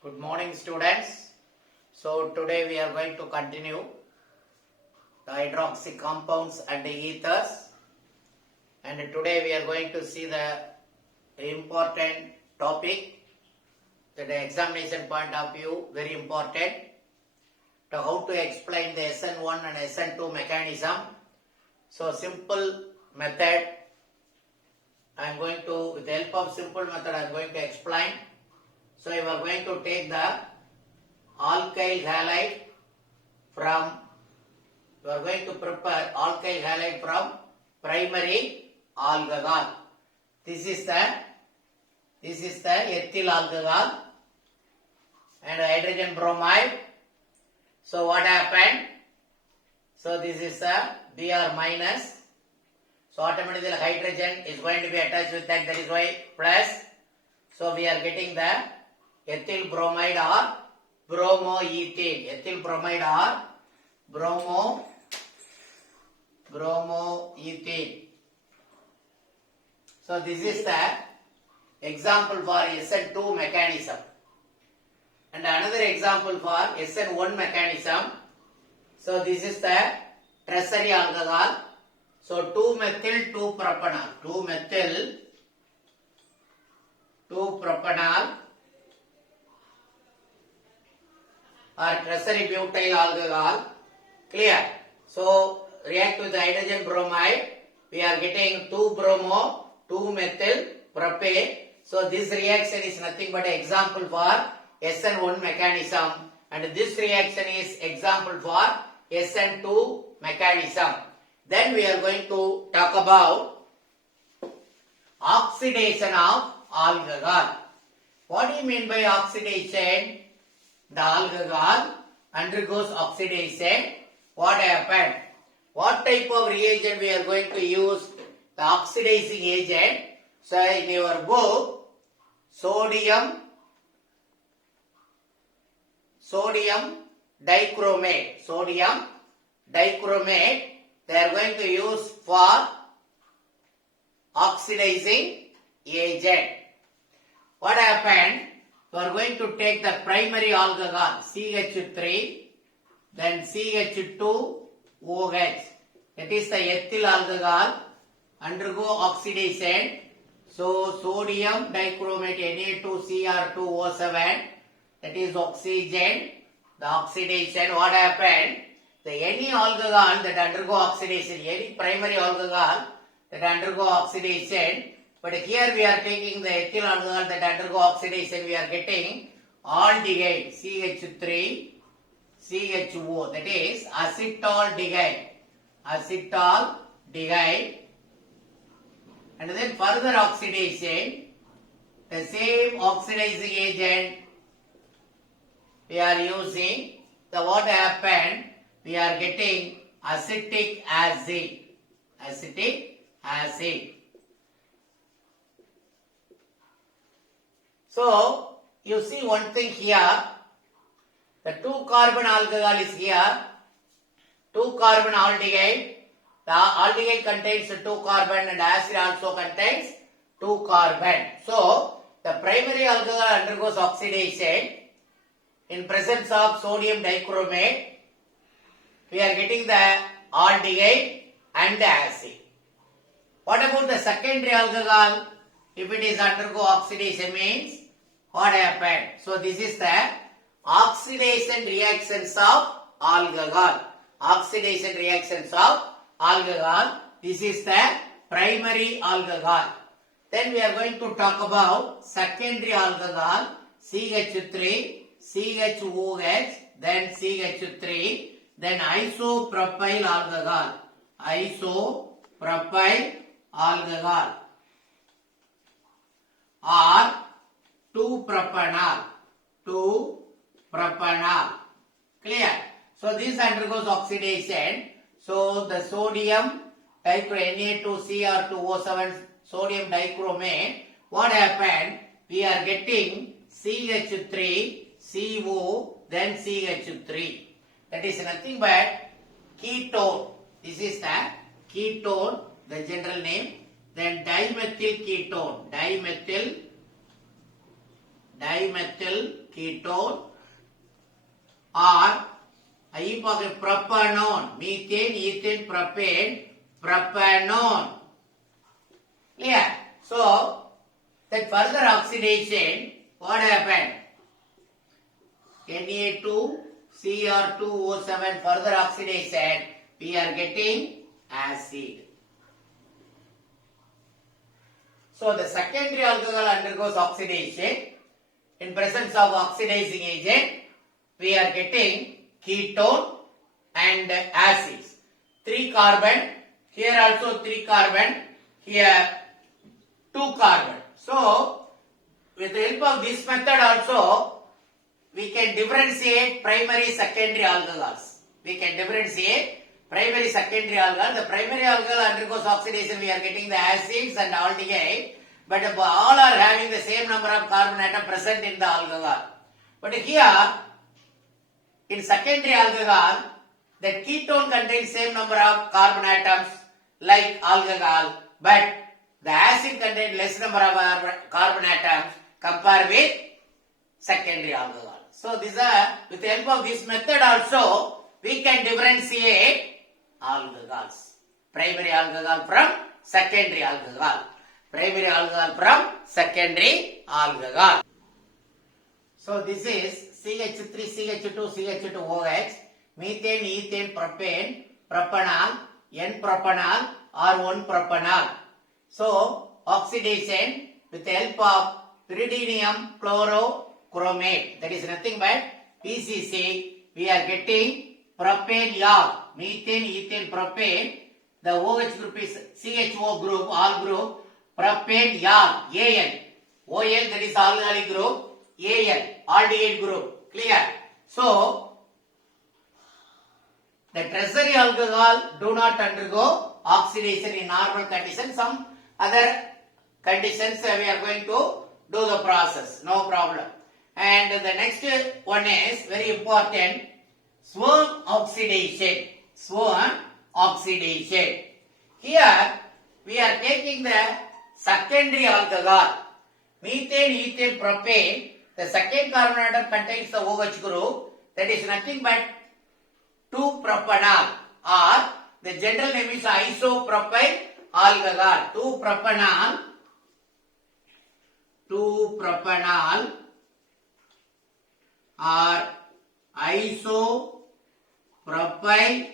Good morning, students. So today we are going to continue the hydroxy compounds and the ethers, and today we are going to see the important topic that the examination point of view very important to how to explain the SN1 and SN2 mechanism. So simple method I am going to, with the help of simple method I am going to explain. So you are going to take the alkyl halide from, you are going to prepare alkyl halide from primary alcohol. This is the ethyl alcohol and hydrogen bromide. So what happened? So this is a Br minus. So automatically hydrogen is going to be attached with that is why plus. So we are getting the ethyl bromide or bromoethane. Ethyl bromide or bromoethane. So this is the example for SN2 mechanism. And another example for SN1 mechanism. So this is the tertiary alcohol. So 2-methyl 2-propanol. 2-methyl 2-propanol or tertiary butyl alcohol. Clear? So react with the hydrogen bromide. We are getting 2-bromo, 2-methyl propane. So this reaction is nothing but an example for SN1 mechanism, and this reaction is example for SN2 mechanism. Then we are going to talk about oxidation of alcohol. What do you mean by oxidation? The alcohol undergoes oxidation. What happened? What type of reagent we are going to use? The oxidizing agent. So in your book, sodium dichromate. Sodium dichromate they are going to use for oxidizing agent. What happened? We are going to take the primary alcohol CH3, then CH2OH. That is the ethyl alcohol undergo oxidation. So sodium dichromate Na2Cr2O7, that is oxygen. The oxidation, what happened? Any alcohol that undergo oxidation, any primary alcohol that undergo oxidation, but here we are taking the ethyl alcohol that undergo oxidation, we are getting aldehyde CH3 CHO, that is acetaldehyde. Acetaldehyde. And then further oxidation, the same oxidizing agent we are using. The what happened? We are getting acetic acid. Acetic acid. So you see one thing here. The 2-carbon alcohol is here. 2-carbon aldehyde. The aldehyde contains 2 carbon and acid also contains 2 carbon. So the primary alcohol undergoes oxidation in presence of sodium dichromate. We are getting the aldehyde and the acid. What about the secondary alcohol? If it is undergo oxidation means what happened? So this is the oxidation reactions of alcohol. Oxidation reactions of alcohol. This is the primary alcohol. Then we are going to talk about secondary alcohol. CH3, CHOH, then CH3, then isopropyl alcohol. Isopropyl alcohol or 2-propanol. 2-propanol. Clear? So this undergoes oxidation. So the sodium Na2Cr2O7 sodium dichromate. What happened? We are getting CH3 CO, then CH3. That is nothing but ketone. This is the ketone, the general name. Then dimethyl ketone. dimethyl ketone, or propanone, methane, ethane, propane, propanone. Clear? So, that further oxidation, what happened? Na2Cr2O7 further oxidation, we are getting acid. So, the secondary alcohol undergoes oxidation. In presence of oxidizing agent, we are getting ketone and acids. 3 carbon, here also 3 carbon, here 2 carbon. So, with the help of this method also, we can differentiate primary secondary alcohols. We can differentiate primary secondary alcohol. The primary alcohol undergoes oxidation, we are getting the acids and aldehyde, but all are having the same number of carbon atom present in the alcohol. But here, in secondary alcohol, the ketone contains same number of carbon atoms like alcohol, but the acid contains less number of carbon atoms compared with secondary alcohol. So, with the help of this method also, we can differentiate alcohols. Primary alcohol from secondary alcohol. Primary alcohol from secondary alcohol. So, this is CH3, CH2, CH2OH, methane, ethane, propane, propanol, N-propanol or 1-propanol. So, oxidation with the help of pyridinium chlorochromate, that is nothing but PCC, we are getting propane yag, methane, ethane, propane, the OH group is CHO group, all group, propane yag, AL, OL that is alcoholic group, AL, aldehyde group, clear? So, the tertiary alcohol do not undergo oxidation in normal conditions. Some other conditions we are going to do the process, no problem. And the next one is very important, swarm oxidation. Swarm oxidation. Here we are taking the secondary alcohol, methane, ethane, propane. The second carbon atom contains the OH group, that is nothing but 2-propanol, or the general name is isopropyl alcohol. 2-propanol or isopropyl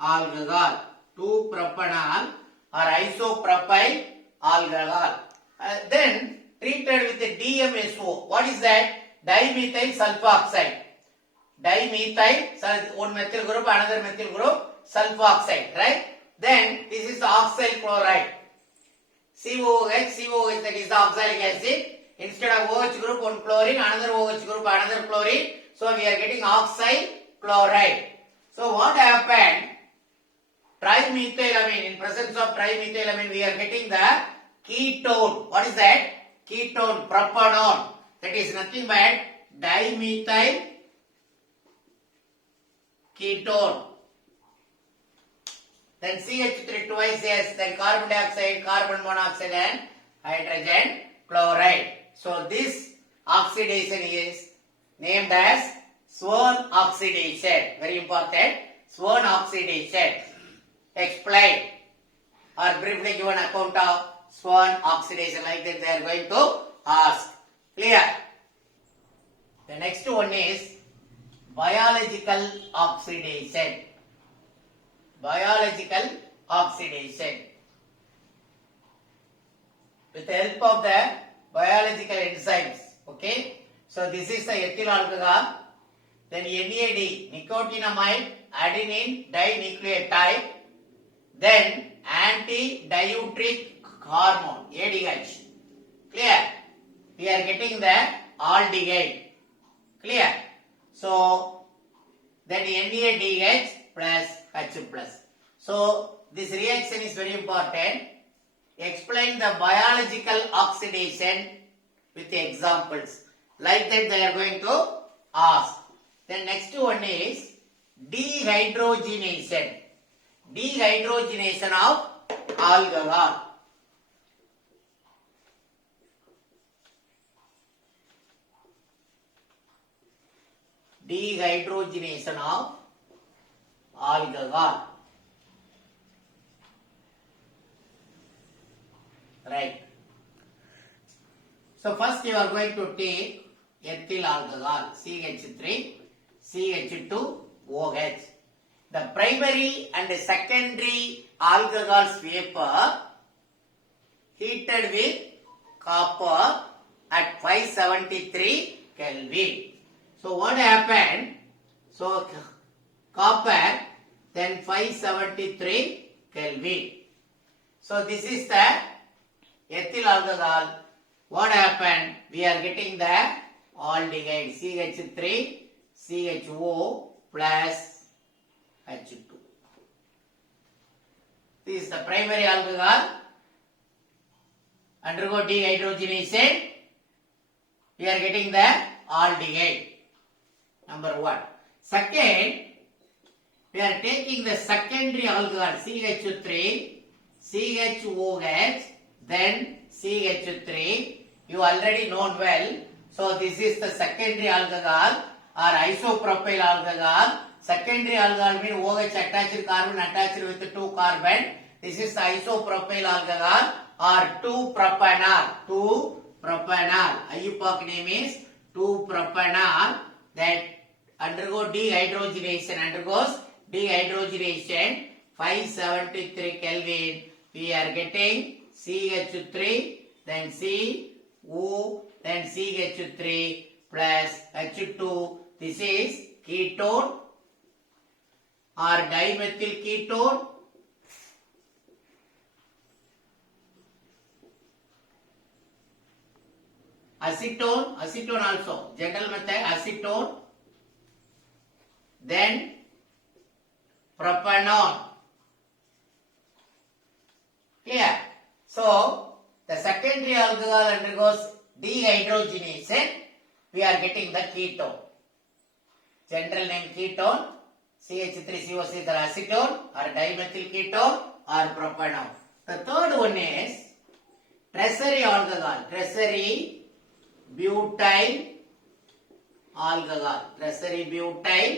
alcohol. 2-propanol or isopropyl alcohol. Then treated with the DMSO. What is that? Dimethyl sulfoxide. Dimethyl, one methyl group, another methyl group, sulfoxide, right? Then this is the oxyl chloride. COOH, that is the oxalic acid. Instead of OH group, one chlorine, another OH group, another chlorine. So we are getting oxyl chloride. So what happened? Trimethylamine, in presence of trimethylamine, we are getting the ketone. What is that? Ketone, propanone. That is nothing but dimethyl ketone. Then CH3 twice S, then carbon dioxide, carbon monoxide and hydrogen chloride. So this oxidation is named as Swan oxidation. Very important. Swan oxidation. Explain or briefly give an account of Swan oxidation, like that they are going to ask. Clear? The next one is biological oxidation. Biological oxidation. With the help of the biological enzymes. Okay. So this is the ethyl alcohol. Then NAD, nicotinamide adenine dinucleotide. Then anti-diuretic hormone, ADH. Clear? We are getting the aldehyde. Clear? So, then NADH plus H plus. So, this reaction is very important. Explain the biological oxidation with the examples. Like that they are going to ask. Then next one is dehydrogenation. Dehydrogenation of alcohol. dehydrogenation of alcohol. Right. So first you are going to take ethyl alcohol, CH3, CH2OH. The primary and secondary alcohol's vapor heated with copper at 573 Kelvin. So what happened? So copper, then 573 Kelvin. So this is the ethyl alcohol. What happened? We are getting the aldehyde CH3 CHO plus H2. This is the primary alcohol. Undergo dehydrogenation. We are getting the aldehyde. Number 1. Second, we are taking the secondary alcohol CH3 CHOH then CH3. You already know well. So this is the secondary alcohol or isopropyl alcohol. Secondary alcohol means OH attached carbon attached with 2 carbon. This is the isopropyl alcohol or 2-propanol. 2-propanol. IUPAC name is 2-propanol that undergoes dehydrogenation 573 Kelvin. We are getting CH3 then CO then CH3 plus H2. This is ketone or dimethyl ketone. Acetone also. General method acetone. Then propanol. Clear? So the secondary alcohol undergoes dehydrogenation. We are getting the ketone. General name ketone. CH3COC is the acetone or dimethyl ketone or propanol. The third one is tertiary alcohol. Tertiary butyl alcohol. Tertiary butyl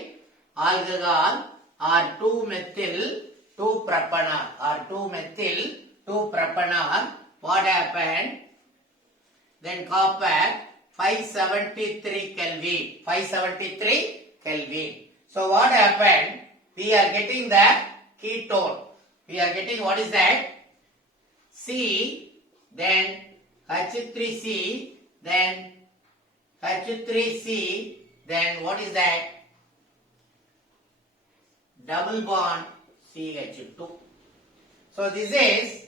alcohol or 2-methyl 2-propanol or 2-methyl 2-propanol. What happened? Then copper 573 Kelvin. 573 Kelvin. So what happened? We are getting the ketone. We are getting what is that? C, then H3C, then H3C, then what is that? Double bond CH2. So this is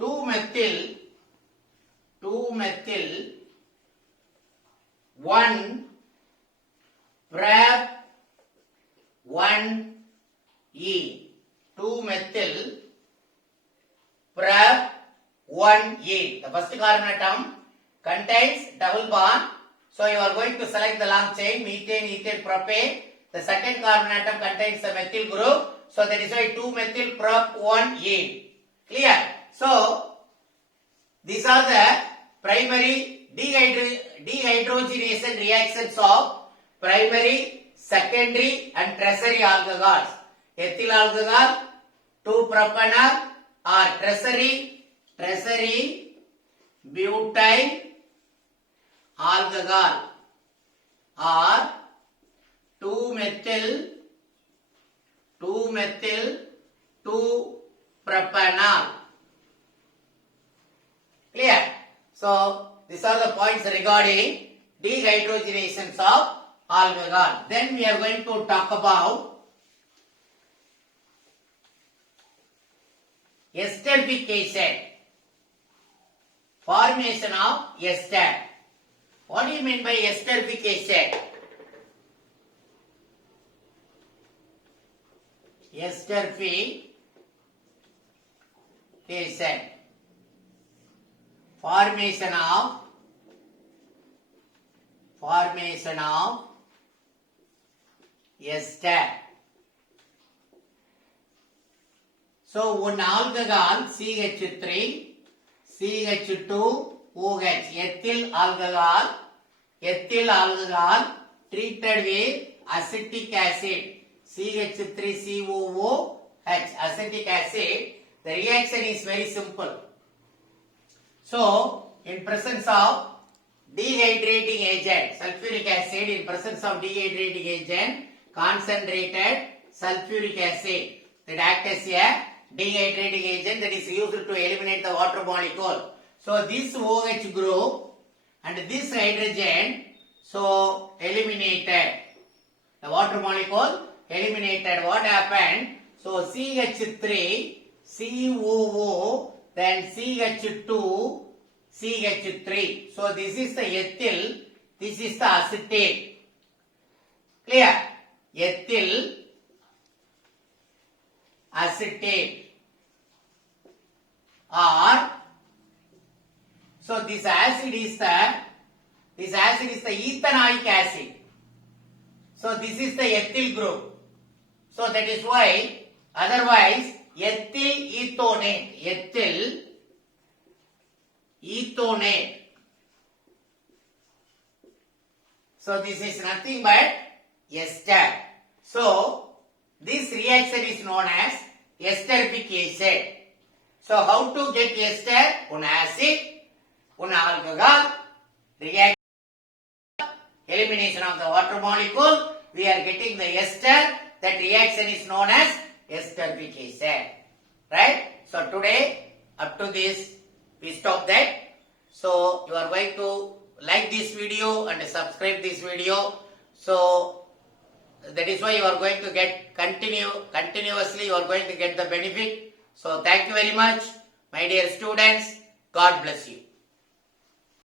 2-methyl 1 prep 1E. 2-methyl prep 1E. The first carbon atom contains double bond. So you are going to select the long chain methane, ethane, propane. The second carbon atom contains the methyl group. So that is why 2-methyl prop 1E. Clear? So these are the primary dehydrogenation reactions of primary, secondary and tertiary alcohols. Ethyl alcohol, 2-propanol or tertiary butyl alcohol or 2-methyl 2-propanol. Clear? So these are the points regarding dehydrogenations of alcohol. Then we are going to talk about esterification. Formation of ester. What do you mean by esterification? Esterification. Formation of ester. So one alcohol CH3 CH2OH ethyl alcohol treated with acetic acid, CH3COOH, acetic acid, the reaction is very simple. So, in presence of dehydrating agent, sulfuric acid, in presence of dehydrating agent, concentrated sulfuric acid that act as a dehydrating agent that is used to eliminate the water molecule. So, this OH group and this hydrogen, so eliminated. The water molecule eliminated. What happened? So, CH3, COO, then CH2, CH3. So, this is the ethyl, this is the acetate. Clear? Ethyl, acetate. Or, so this acid is the ethanoic acid. So, this is the ethyl group. So, that is why, otherwise, ethyl ethonate. So, this is nothing but ester. So, this reaction is known as esterification. So, how to get ester? One acid, one alcohol, react elimination of the water molecule, we are getting the ester. That reaction is known as esterification. Right? So, today, up to this, we stop that. So, you are going to like this video and subscribe this video. So, that is why you are going to get continuously you are going to get the benefit. So, thank you very much, my dear students. God bless you.